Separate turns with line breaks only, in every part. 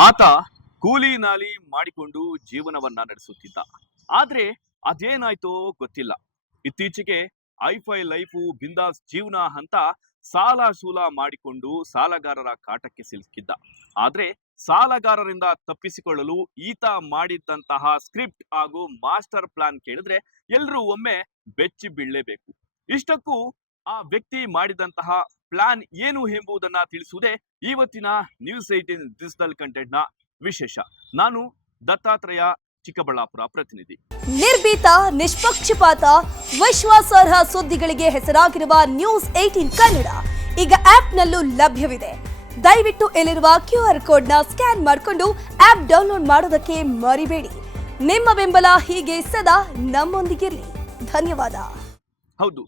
ಆತ ಕೂಲಿ ನಾಲಿ ಮಾಡಿಕೊಂಡು ಜೀವನವನ್ನ ನಡೆಸುತ್ತಿದ್ದ. ಆದ್ರೆ ಅದೇನಾಯ್ತೋ ಗೊತ್ತಿಲ್ಲ. ಇತ್ತೀಚೆಗೆ ಐಫೈ ಲೈಫು ಬಿಂದಾಸ್ ಜೀವನ ಅಂತ ಸಾಲ ಸೂಲ ಮಾಡಿಕೊಂಡು ಸಾಲಗಾರರ ಕಾಟಕ್ಕೆ ಸಿಲುಕಿದ್ದ. ಆದ್ರೆ ಸಾಲಗಾರರಿಂದ ತಪ್ಪಿಸಿಕೊಳ್ಳಲು ಈತ ಮಾಡಿದ್ದಂತಹ ಸ್ಕ್ರಿಪ್ಟ್ ಹಾಗೂ ಮಾಸ್ಟರ್ ಪ್ಲಾನ್ ಕೇಳಿದ್ರೆ ಎಲ್ರೂ ಒಮ್ಮೆ ಬೆಚ್ಚಿ ಬೀಳಲೇಬೇಕು. ಇಷ್ಟಕ್ಕೂ ಆ ವ್ಯಕ್ತಿ ಮಾಡಿದಂತಹ ಪ್ಲಾನ್ ಏನು ಎಂಬುದನ್ನ ತಿಳಿಸುವುದೇ ಇವತ್ತಿನ ನ್ಯೂಸ್ ಏಟೀನ್ ಡಿಜಿಟಲ್ ಕಂಟೆಂಟ್ನ ವಿಶೇಷ. ನಾನು ದತ್ತಾತ್ರೇಯ ಚಿಕ್ಕಬಳ್ಳಾಪುರ ಪ್ರತಿನಿಧಿ.
ನಿರ್ಭೀತ ನಿಷ್ಪಕ್ಷಪಾತ ವಿಶ್ವಾಸಾರ್ಹ ಸುದ್ದಿಗಳಿಗೆ ಹೆಸರಾಗಿರುವ ನ್ಯೂಸ್ ಏಟೀನ್ ಕನ್ನಡ ಈಗ ಆಪ್ನಲ್ಲೂ ಲಭ್ಯವಿದೆ. ದಯವಿಟ್ಟು ಇಲ್ಲಿರುವ ಕ್ಯೂ ಆರ್ ಕೋಡ್ನ ಸ್ಕ್ಯಾನ್ ಮಾಡಿಕೊಂಡು ಆಪ್ ಡೌನ್ಲೋಡ್ ಮಾಡೋದಕ್ಕೆ ಮರಿಬೇಡಿ. ನಿಮ್ಮ ಬೆಂಬಲ ಹೀಗೆ ಸದಾ ನಮ್ಮೊಂದಿಗಿರಲಿ. ಧನ್ಯವಾದ.
ಹೌದು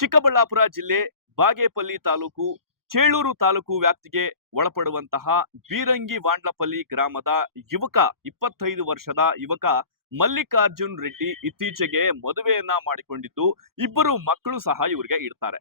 ಚಿಕ್ಕಬಳ್ಳಾಪುರ ಜಿಲ್ಲೆ ಬಾಗೇಪಲ್ಲಿ ತಾಲೂಕು ಚೇಳೂರು ತಾಲೂಕು ವ್ಯಾಪ್ತಿಗೆ ಒಳಪಡುವಂತಹ ಬೀರಂಗಿ ವಾಂಡ್ಲಪಲ್ಲಿ ಗ್ರಾಮದ ಯುವಕ ಇಪ್ಪತ್ತೈದು ವರ್ಷದ ಯುವಕ ಮಲ್ಲಿಕಾರ್ಜುನ್ ರೆಡ್ಡಿ ಇತ್ತೀಚೆಗೆ ಮದುವೆಯನ್ನ ಮಾಡಿಕೊಂಡಿದ್ದು, ಇಬ್ಬರು ಮಕ್ಕಳು ಸಹ ಇವರಿಗೆ ಇರ್ತಾರೆ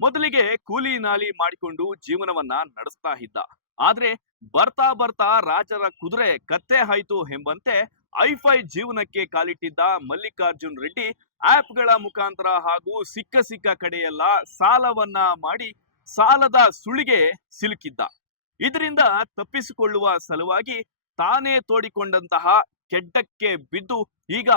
ಮೊದಲಿಗೆ ಕೂಲಿ ನಾಲಿ ಮಾಡಿಕೊಂಡು ಜೀವನವನ್ನ ನಡೆಸ್ತಾ ಇದ್ದ. ಆದ್ರೆ ಬರ್ತಾ ಬರ್ತಾ ರಾಜರ ಕುದುರೆ ಕತ್ತೆ ಆಯ್ತು ಎಂಬಂತೆ ಐಫೈ ಜೀವನಕ್ಕೆ ಕಾಲಿಟ್ಟಿದ್ದ ಮಲ್ಲಿಕಾರ್ಜುನ್ ರೆಡ್ಡಿ ಆಪ್ಗಳ ಮುಖಾಂತರ ಹಾಗೂ ಸಿಕ್ಕ ಸಿಕ್ಕ ಕಡೆಯೆಲ್ಲ ಸಾಲವನ್ನ ಮಾಡಿ ಸಾಲದ ಸುಳಿಗೆ ಸಿಲುಕಿದ್ದ. ಇದರಿಂದ ತಪ್ಪಿಸಿಕೊಳ್ಳುವ ಸಲುವಾಗಿ ತಾನೇ ತೋಡಿಕೊಂಡಂತಹ ಕೆಡ್ಡಕ್ಕೆ ಬಿದ್ದು ಈಗ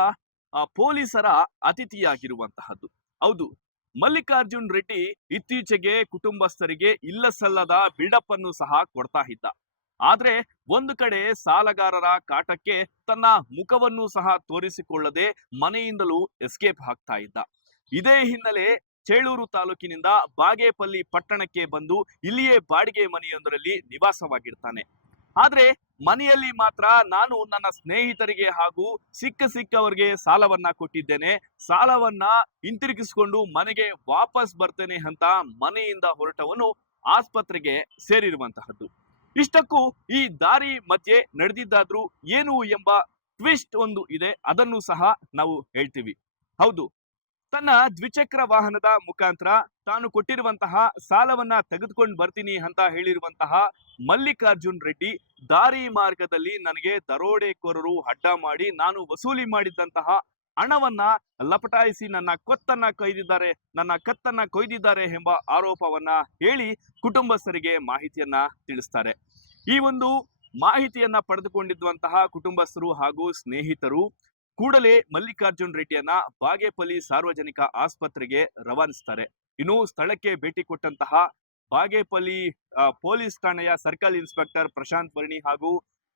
ಪೊಲೀಸರ ಅತಿಥಿಯಾಗಿರುವಂತಹದ್ದು. ಹೌದು, ಮಲ್ಲಿಕಾರ್ಜುನ್ ರೆಡ್ಡಿ ಇತ್ತೀಚೆಗೆ ಕುಟುಂಬಸ್ಥರಿಗೆ ಇಲ್ಲ ಸಲ್ಲದ ಬಿಲ್ಡಪ್ ಅನ್ನು ಸಹ ಕೊಡ್ತಾ ಇದ್ದ. ಆದ್ರೆ ಒಂದು ಕಡೆ ಸಾಲಗಾರರ ಕಾಟಕ್ಕೆ ತನ್ನ ಮುಖವನ್ನು ಸಹ ತೋರಿಸಿಕೊಳ್ಳದೆ ಮನೆಯಿಂದಲೂ ಎಸ್ಕೇಪ್ ಆಗ್ತಾ ಇದ್ದ. ಇದೇ ಹಿನ್ನೆಲೆ ಚೇಳೂರು ತಾಲೂಕಿನಿಂದ ಬಾಗೇಪಲ್ಲಿ ಪಟ್ಟಣಕ್ಕೆ ಬಂದು ಇಲ್ಲಿಯೇ ಬಾಡಿಗೆ ಮನೆಯೊಂದರಲ್ಲಿ ನಿವಾಸವಾಗಿರ್ತಾನೆ. ಆದ್ರೆ ಮನೆಯಲ್ಲಿ ಮಾತ್ರ ನಾನು ನನ್ನ ಸ್ನೇಹಿತರಿಗೆ ಹಾಗೂ ಸಿಕ್ಕ ಸಿಕ್ಕವರಿಗೆ ಸಾಲವನ್ನ ಕೊಟ್ಟಿದ್ದೇನೆ. ಸಾಲವನ್ನ ಹಿಂತಿರುಗಿಸಿಕೊಂಡು ಮನೆಗೆ ವಾಪಸ್ ಬರ್ತೇನೆ ಅಂತ ಮನೆಯಿಂದ ಹೊರಟವನು ಆಸ್ಪತ್ರೆಗೆ ಸೇರಿರುವಂತಹದ್ದು. ಇಷ್ಟಕ್ಕೂ ಈ ದಾರಿ ಮಧ್ಯೆ ನಡೆದಿದ್ದಾದ್ರೂ ಏನು ಎಂಬ ಟ್ವಿಸ್ಟ್ ಒಂದು ಇದೆ. ಅದನ್ನು ಸಹ ನಾವು ಹೇಳ್ತೀವಿ. ಹೌದು ತನ್ನ ದ್ವಿಚಕ್ರ ವಾಹನದ ಮುಖಾಂತರ ತಾನು ಕೊಟ್ಟಿರುವಂತಹ ಸಾಲವನ್ನ ತೆಗೆದುಕೊಂಡು ಬರ್ತೀನಿ ಅಂತ ಹೇಳಿರುವಂತಹ ಮಲ್ಲಿಕಾರ್ಜುನ್ ರೆಡ್ಡಿ ದಾರಿ ಮಾರ್ಗದಲ್ಲಿ ನನಗೆ ದರೋಡೆಕೋರರು ಅಡ್ಡ ಮಾಡಿ ನಾನು ವಸೂಲಿ ಮಾಡಿದ್ದಂತಹ ಹಣವನ್ನ ಲಪಟಾಯಿಸಿ ನನ್ನ ಕೊತ್ತನ್ನ ಕೊಯ್ದಿದ್ದಾರೆ, ನನ್ನ ಕತ್ತನ್ನ ಕೊಯ್ದಿದ್ದಾರೆ ಎಂಬ ಆರೋಪವನ್ನ ಹೇಳಿ ಕುಟುಂಬಸ್ಥರಿಗೆ ಮಾಹಿತಿಯನ್ನ ತಿಳಿಸ್ತಾರೆ. ಈ ಒಂದು ಮಾಹಿತಿಯನ್ನ ಪಡೆದುಕೊಂಡಿದ್ದಂತಹ ಕುಟುಂಬಸ್ಥರು ಹಾಗೂ ಸ್ನೇಹಿತರು ಕೂಡಲೇ ಮಲ್ಲಿಕಾರ್ಜುನ್ ರೆಡ್ಡಿಯನ್ನ ಬಾಗೇಪಲ್ಲಿ ಸಾರ್ವಜನಿಕ ಆಸ್ಪತ್ರೆಗೆ ರವಾನಿಸ್ತಾರೆ. ಇನ್ನು ಸ್ಥಳಕ್ಕೆ ಭೇಟಿ ಕೊಟ್ಟಂತಹ ಬಾಗೇಪಲ್ಲಿ ಪೊಲೀಸ್ ಠಾಣೆಯ ಸರ್ಕಲ್ ಇನ್ಸ್ಪೆಕ್ಟರ್ ಪ್ರಶಾಂತ್ ವರ್ಣಿ ಹಾಗೂ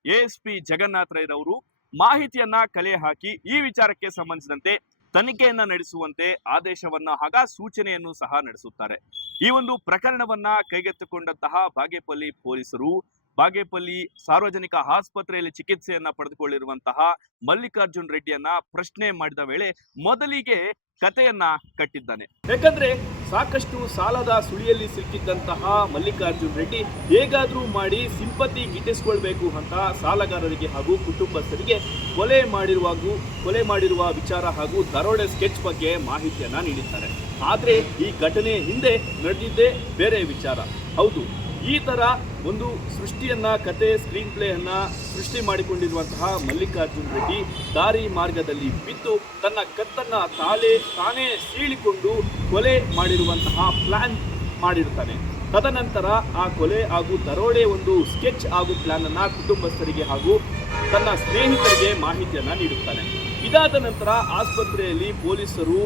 ಎಎಸ್ಪಿ ಜಗನ್ನಾಥ್ ರೈರವರು ಮಾಹಿತಿಯನ್ನ ಕಲೆ ಹಾಕಿ ಈ ವಿಚಾರಕ್ಕೆ ಸಂಬಂಧಿಸಿದಂತೆ ತನಿಖೆಯನ್ನ ನಡೆಸುವಂತೆ ಆದೇಶವನ್ನ ಹಾಗ ಸೂಚನೆಯನ್ನು ಸಹ ನಡೆಸುತ್ತಾರೆ. ಈ ಒಂದು ಪ್ರಕರಣವನ್ನ ಕೈಗೆತ್ತಿಕೊಂಡಂತಹ ಬಾಗೇಪಲ್ಲಿ ಪೊಲೀಸರು ಬಾಗೇಪಲ್ಲಿ ಸಾರ್ವಜನಿಕ ಆಸ್ಪತ್ರೆಯಲ್ಲಿ ಚಿಕಿತ್ಸೆಯನ್ನ ಪಡೆದುಕೊಳ್ಳಿರುವಂತಹ ಮಲ್ಲಿಕಾರ್ಜುನ್ ರೆಡ್ಡಿಯನ್ನ ಪ್ರಶ್ನೆ ಮಾಡಿದ ವೇಳೆ ಮೊದಲಿಗೆ ಕತೆಯನ್ನ ಕಟ್ಟಿದ್ದಾನೆ. ಯಾಕಂದ್ರೆ ಸಾಕಷ್ಟು ಸಾಲದ ಸುಳಿಯಲ್ಲಿ ಸಿಕ್ಕಿದ್ದಂತಹ ಮಲ್ಲಿಕಾರ್ಜುನ್ ರೆಡ್ಡಿ ಹೇಗಾದ್ರೂ ಮಾಡಿ ಸಿಂಪತಿ ಗಿಟ್ಟಿಸಿಕೊಳ್ಬೇಕು ಅಂತ ಸಾಲಗಾರರಿಗೆ ಹಾಗೂ ಕುಟುಂಬಸ್ಥರಿಗೆ ಕೊಲೆ ಮಾಡಿರುವಾಗೂ, ಕೊಲೆ ಮಾಡಿರುವ ವಿಚಾರ ಹಾಗೂ ದರೋಡೆ ಸ್ಕೆಚ್ ಬಗ್ಗೆ ಮಾಹಿತಿಯನ್ನ ನೀಡಿದ್ದಾರೆ. ಆದ್ರೆ ಈ ಘಟನೆ ಹಿಂದೆ ನಡೆದಿದ್ದೇ ಬೇರೆ ವಿಚಾರ. ಹೌದು ಈ ಥರ ಒಂದು ಸೃಷ್ಟಿಯನ್ನ, ಕತೆ ಸ್ಕ್ರೀನ್ ಪ್ಲೇಯನ್ನು ಸೃಷ್ಟಿ ಮಾಡಿಕೊಂಡಿರುವಂತಹ ಮಲ್ಲಿಕಾರ್ಜುನ್ ರೆಡ್ಡಿ ದಾರಿ ಮಾರ್ಗದಲ್ಲಿ ಬಿದ್ದು ತನ್ನ ಕತ್ತನ್ನು ತಾಲೇ ತಾನೇ ಸೀಳಿಕೊಂಡು ಕೊಲೆ ಮಾಡಿರುವಂತಹ ಪ್ಲಾನ್ ಮಾಡಿರ್ತಾನೆ. ತದನಂತರ ಆ ಕೊಲೆ ಹಾಗೂ ದರೋಡೆ ಒಂದು ಸ್ಕೆಚ್ ಹಾಗೂ ಪ್ಲ್ಯಾನನ್ನು ಕುಟುಂಬಸ್ಥರಿಗೆ ಹಾಗೂ ತನ್ನ ಸ್ನೇಹಿತರಿಗೆ ಮಾಹಿತಿಯನ್ನ ನೀಡುತ್ತಾನೆ. ಇದಾದ ನಂತರ ಆಸ್ಪತ್ರೆಯಲ್ಲಿ ಪೊಲೀಸರು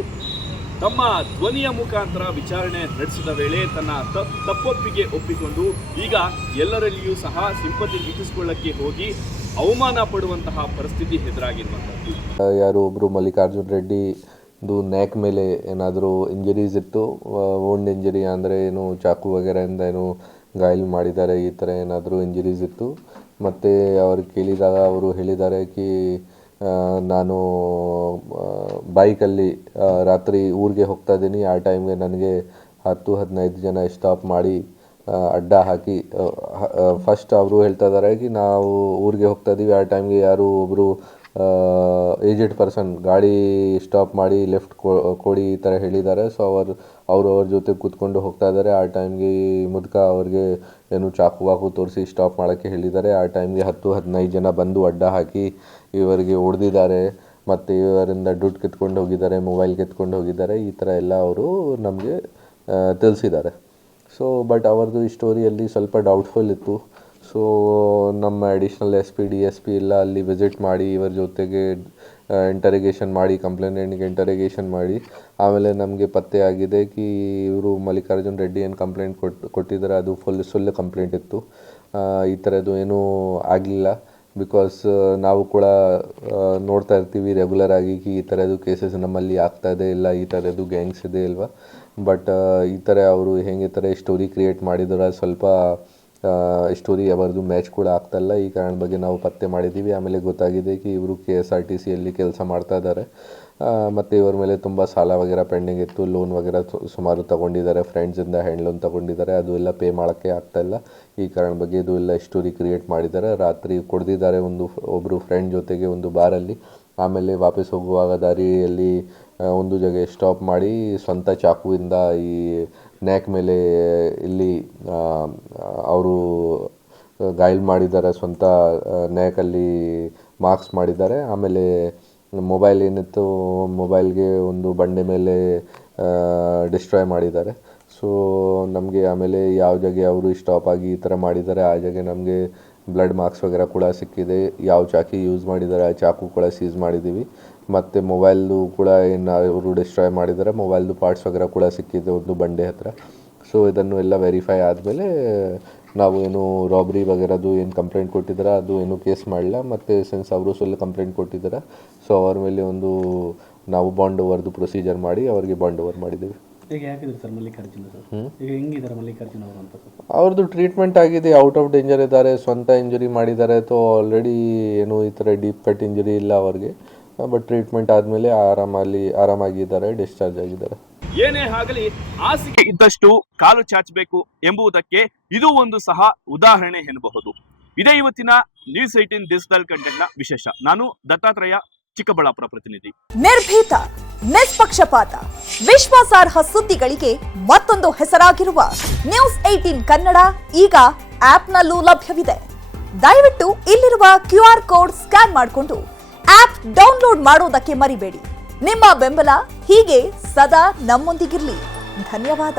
ತಮ್ಮ ಧ್ವನಿಯ ಮುಖಾಂತರ ವಿಚಾರಣೆ ನಡೆಸಿದ ವೇಳೆ ತನ್ನ ತಪ್ಪೊಪ್ಪಿಗೆ ಒಪ್ಪಿಕೊಂಡು ಈಗ ಎಲ್ಲರಲ್ಲಿಯೂ ಸಹ ಸಿಂಪತಿ ಗಿಟ್ಟಿಸಿಕೊಳ್ಳಕ್ಕೆ ಹೋಗಿ ಅವಮಾನ ಪಡುವಂತಹ ಪರಿಸ್ಥಿತಿ ಎದುರಾಗಿರುವಂಥದ್ದು.
ಯಾರು ಒಬ್ಬರು ಮಲ್ಲಿಕಾರ್ಜುನ್ ರೆಡ್ಡಿ ಇದು ನ್ಯಾಕ್ ಮೇಲೆ ಏನಾದರೂ ಇಂಜುರೀಸ್ ಇತ್ತು ಓಂಡ್ ಇಂಜುರಿ ಅಂದರೆ ಏನು, ಚಾಕು ವಗೇರೆಯಿಂದ ಏನು ಗಾಯಲ್ ಮಾಡಿದ್ದಾರೆ, ಈ ಥರ ಏನಾದರೂ ಇಂಜುರೀಸ್ ಇತ್ತು. ಮತ್ತು ಅವ್ರು ಕೇಳಿದಾಗ ಅವರು ಹೇಳಿದ್ದಾರೆ ಕಿ ನಾನು ಬೈಕಲ್ಲಿ ರಾತ್ರಿ ಊರಿಗೆ ಹೋಗ್ತಾ ಇದ್ದೀನಿ. ಆ ಟೈಮ್ಗೆ ನನಗೆ ಹತ್ತು, ಹದಿನೈದು ಜನ ಸ್ಟಾಪ್ ಮಾಡಿ ಅಡ್ಡ ಹಾಕಿ ಫಸ್ಟ್ ಅವರು ಹೇಳ್ತಾ ಇದ್ದಾರೆ ಕಿ ನಾವು ಊರಿಗೆ ಹೋಗ್ತಾ ಇದ್ದೀವಿ. ಆ ಟೈಮ್ಗೆ ಯಾರು ಒಬ್ಬರು ಏಜೆಡ್ ಪರ್ಸನ್ ಗಾಡಿ ಸ್ಟಾಪ್ ಮಾಡಿ ಲೆಫ್ಟ್ ಕೊಡಿ ಈ ಥರ ಹೇಳಿದ್ದಾರೆ. ಸೊ ಅವರು ಅವರು ಅವ್ರ ಜೊತೆ ಕೂತ್ಕೊಂಡು ಹೋಗ್ತಾ ಇದ್ದಾರೆ ಆ ಟೈಮ್ಗೆ ಮುದುಕ ಅವ್ರಿಗೆ ಏನು ಚಾಕು ವಾಕು ತೋರಿಸಿ ಸ್ಟಾಪ್ ಮಾಡೋಕ್ಕೆ ಹೇಳಿದ್ದಾರೆ. ಆ ಟೈಮ್ಗೆ ಹತ್ತು, ಹದಿನೈದು ಜನ ಬಂದು ಅಡ್ಡ ಹಾಕಿ ಇವರಿಗೆ ಹೊಡೆದಿದ್ದಾರೆ. ಮತ್ತು ಇವರಿಂದ ದುಡ್ಡು ಕಿತ್ಕೊಂಡು ಹೋಗಿದ್ದಾರೆ ಮೊಬೈಲ್ ಕಿತ್ಕೊಂಡು ಹೋಗಿದ್ದಾರೆ. ಈ ಥರ ಎಲ್ಲ ಅವರು ನಮಗೆ ತಿಳಿಸಿದ್ದಾರೆ. ಸೊ ಬಟ್ ಅವರದು ಈ ಸ್ಟೋರಿಯಲ್ಲಿ ಸ್ವಲ್ಪ ಡೌಟ್ಫುಲ್ ಇತ್ತು. ಸೊ ನಮ್ಮ additional S P D S P ಎಲ್ಲ ಅಲ್ಲಿ ವಿಸಿಟ್ ಮಾಡಿ, ಇವರ ಜೊತೆಗೆ ಇಂಟರಿಗೇಷನ್ ಮಾಡಿ ಕಂಪ್ಲೇಂಟ್ಗೆ ಇಂಟರಿಗೇಷನ್ ಮಾಡಿ, ಆಮೇಲೆ ನಮಗೆ ಪತ್ತೆ ಆಗಿದೆ ಕಿ ಇವರು ಮಲ್ಲಿಕಾರ್ಜುನ್ ರೆಡ್ಡಿ ಏನು ಕಂಪ್ಲೇಂಟ್ ಕೊಟ್ಟು ಕೊಟ್ಟಿದ್ದಾರೆ ಅದು ಫುಲ್ ಸುಲ್ಲು ಕಂಪ್ಲೇಂಟ್ ಇತ್ತು. ಈ ಥರದ್ದು ಏನೂ ಆಗಲಿಲ್ಲ ಬಿಕಾಸ್ ನಾವು ಕೂಡ ನೋಡ್ತಾ ಇರ್ತೀವಿ ರೆಗ್ಯುಲರ್ ಆಗಿ ಕಿ ಈ ಥರದ್ದು ಕೇಸಸ್ ನಮ್ಮಲ್ಲಿ ಆಗ್ತಾ ಇದೆ, ಇಲ್ಲ ಈ ಥರದ್ದು ಗ್ಯಾಂಗ್ಸ್ ಇದೆ, ಇಲ್ವಾ? ಬಟ್ ಈ ಥರ ಅವರು ಹೆಂಗೆ ಥರ ಸ್ಟೋರಿ ಕ್ರಿಯೇಟ್ ಮಾಡಿದ್ರೆ, ಸ್ವಲ್ಪ ಸ್ಟೋರಿ ಅವರದು ಮ್ಯಾಚ್ ಕೂಡ ಆಗ್ತಾಯಿಲ್ಲ ಈ ಕಾರಣ ಬಗ್ಗೆ ನಾವು ಪತ್ತೆ ಮಾಡಿದ್ದೀವಿ. ಆಮೇಲೆ ಗೊತ್ತಾಗಿದೆ ಕಿ ಇವರು ಕೆ ಎಸ್ ಆರ್ ಟಿ ಸಿಯಲ್ಲಿ ಕೆಲಸ ಮಾಡ್ತಾ ಇದ್ದಾರೆ ಮತ್ತು ಇವ್ರ ಮೇಲೆ ತುಂಬ ಸಾಲ ವಗೇರ ಪೆಂಡಿಂಗ್ ಇತ್ತು. ಲೋನ್ ವಗೇರ ಸುಮಾರು ತಗೊಂಡಿದ್ದಾರೆ. ಫ್ರೆಂಡ್ಸಿಂದ ಹ್ಯಾಂಡ್ ಲೋನ್ ತಗೊಂಡಿದ್ದಾರೆ. ಅದು ಎಲ್ಲ ಪೇ ಮಾಡೋಕ್ಕೆ ಆಗ್ತಾಯಿಲ್ಲ ಈ ಕಾರಣ ಬಗ್ಗೆ ಇದು ಎಲ್ಲ ಸ್ಟೋರಿ ಕ್ರಿಯೇಟ್ ಮಾಡಿದ್ದಾರೆ. ರಾತ್ರಿ ಕೊಡ್ದಿದ್ದಾರೆ ಒಂದು ಒಬ್ಬರು ಫ್ರೆಂಡ್ ಜೊತೆಗೆ ಒಂದು ಬಾರಲ್ಲಿ ಆಮೇಲೆ ವಾಪಸ್ ಹೋಗುವಾಗ ದಾರಿಯಲ್ಲಿ ಒಂದು ಜಾಗ ಸ್ಟಾಪ್ ಮಾಡಿ ಸ್ವಂತ ಚಾಕುವಿಂದ ಈ ನ್ಯಾಕ್ ಮೇಲೆ ಇಲ್ಲಿ ಅವರು ಗಾಯಲ್ ಮಾಡಿದ್ದಾರೆ, ಸ್ವಂತ ನ್ಯಾಕಲ್ಲಿ ಮಾರ್ಕ್ಸ್ ಮಾಡಿದ್ದಾರೆ. ಆಮೇಲೆ ಮೊಬೈಲ್ ಏನಿತ್ತು, ಮೊಬೈಲ್ಗೆ ಒಂದು ಬಂಡೆ ಮೇಲೆ ಡಿಸ್ಟ್ರಾಯ್ ಮಾಡಿದ್ದಾರೆ. ಸೊ, ನಮಗೆ ಆಮೇಲೆ ಯಾವ ಜಾಗೆ ಅವರು ಸ್ಟಾಪ್ ಆಗಿ ಈ ಥರ ಮಾಡಿದ್ದಾರೆ, ಆ ಜಾಗ ನಮಗೆ ಬ್ಲಡ್ ಮಾರ್ಕ್ಸ್ ವಗೇರ ಕೂಡ ಸಿಕ್ಕಿದೆ. ಯಾವ ಚಾಕಿ ಯೂಸ್ ಮಾಡಿದ್ದಾರೆ, ಆ ಚಾಕು ಕೂಡ ಸೀಸ್ ಮಾಡಿದ್ದೀವಿ. ಮತ್ತು ಮೊಬೈಲ್ದು ಕೂಡ ಏನು ಅವರು ಡಿಸ್ಟ್ರಾಯ್ ಮಾಡಿದ್ದಾರೆ. ಮೊಬೈಲ್ದು ಪಾರ್ಟ್ಸ್ ವಗೈರೆ ಕೂಡ ಸಿಕ್ಕಿದೆ ಒಂದು ಬಂಡೆ ಹತ್ರ. ಸೊ ಇದನ್ನು ಎಲ್ಲ ವೆರಿಫೈ ಆದಮೇಲೆ ನಾವು ಏನು ರಾಬ್ರಿ ವಗೇರದು ಏನು ಕಂಪ್ಲೇಂಟ್ ಕೊಟ್ಟಿದ್ದಾರೆ ಅದು ಏನು ಕೇಸ್ ಮಾಡಿಲ್ಲ ಮತ್ತು ಸಿನ್ಸ್ ಅವರು ಸುಳ್ಳು ಕಂಪ್ಲೇಂಟ್ ಕೊಟ್ಟಿದ್ದಾರೆ ಸೊ ಅವ್ರ ಮೇಲೆ ಒಂದು ನಾವು ಬಾಂಡ್ ಓವರ್ದು ಪ್ರೊಸೀಜರ್ ಮಾಡಿ ಅವರಿಗೆ ಬಾಂಡ್ ಓವರ್ ಮಾಡಿದ್ದೀವಿ.
ಈಗ ಯಾಕಿದ್ರು ಸರ್ ಮಲ್ಲಿಕಾರ್ಜುನ ಸರ್? ಈಗ ಹೆಂಗಿದ್ದಾರೆ ಮಲ್ಲಿಕಾರ್ಜುನ ಅವರು ಅಂತ? ಸರ್
ಅವ್ರದ್ದು ಟ್ರೀಟ್ಮೆಂಟ್ ಆಗಿದೆ ಔಟ್ ಆಫ್ ಡೇಂಜರ್ ಇದ್ದಾರೆ ಸ್ವಂತ ಇಂಜುರಿ ಮಾಡಿದ್ದಾರೆ. ಅಥವಾ ಆಲ್ರೆಡಿ ಏನು ಈ ಥರ ಡೀಪ್ ಕಟ್ ಇಂಜುರಿ ಇಲ್ಲ ಅವ್ರಿಗೆ. ಬಟ್ ಟ್ರೀಟ್ಮೆಂಟ್ ಆದಮೇಲೆ ಆರಾಮಲ್ಲಿ ಆರಾಮಾಗಿದ್ದಾರೆ ಡಿಸ್ಚಾರ್ಜ್ ಆಗಿದ್ದಾರೆ.
ಏನೇ ಆಗಲಿ ಹಾಸಿಗೆ ಇದ್ದಷ್ಟು ಕಾಲು ಚಾಚಬೇಕು ಎಂಬುದಕ್ಕೆ ಇದು ಒಂದು ಸಹ ಉದಾಹರಣೆ ಎನ್ನಬಹುದು. ಇದೇ ಇವತ್ತಿನ ನ್ಯೂಸ್ ಏಟೀನ್ ಡಿಜಿಟಲ್ ಕಂಟೆಂಟ್ನ ವಿಶೇಷ. ನಾನು ದತ್ತಾತ್ರೇಯ ಚಿಕ್ಕಬಳ್ಳಾಪುರ ಪ್ರತಿನಿಧಿ.
ನಿರ್ಭೀತ ನಿಷ್ಪಕ್ಷಪಾತ ವಿಶ್ವಾಸಾರ್ಹ ಸುದ್ದಿಗಳಿಗೆ ಮತ್ತೊಂದು ಹೆಸರಾಗಿರುವ ನ್ಯೂಸ್ ಏಟೀನ್ ಕನ್ನಡ ಈಗ ಆಪ್ನಲ್ಲೂ ಲಭ್ಯವಿದೆ. ದಯವಿಟ್ಟು ಇಲ್ಲಿರುವ ಕ್ಯೂ ಆರ್ ಕೋಡ್ ಸ್ಕ್ಯಾನ್ ಮಾಡಿಕೊಂಡು ಆಪ್ ಡೌನ್ಲೋಡ್ ಮಾಡೋದಕ್ಕೆ ಮರಿಬೇಡಿ. ನಿಮ್ಮ ಬೆಂಬಲ ಹೀಗೆ ಸದಾ ನಮ್ಮೊಂದಿಗಿರಲಿ. ಧನ್ಯವಾದ.